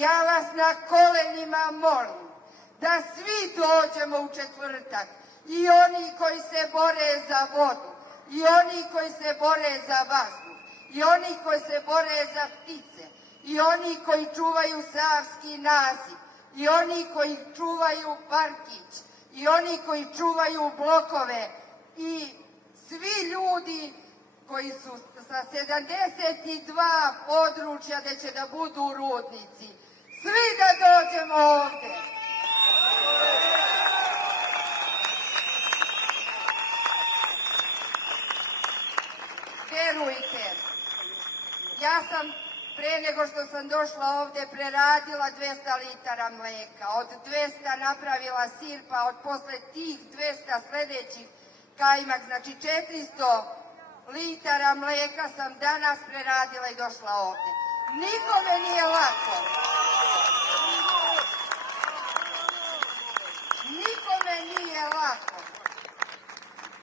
Ja vas na kolenima molim da svi dođemo u četvrtak, i oni koji se bore za vodu, i oni koji se bore za vazduh, i oni koji se bore za ptice, i oni koji čuvaju Savski nasip, i oni koji čuvaju Parkić, i oni koji čuvaju blokove, i svi ljudi koji su sa 72 područja gde će da budu rudnici. Svi da dođemo ovde. Verujte, ja sam pre nego što sam došla ovde preradila 200 litara mleka, od 200 napravila sir, pa od posle tih 200 sledećih kajmak, znači 400 litara mleka sam danas preradila i došla ovde. Nikome nije lako.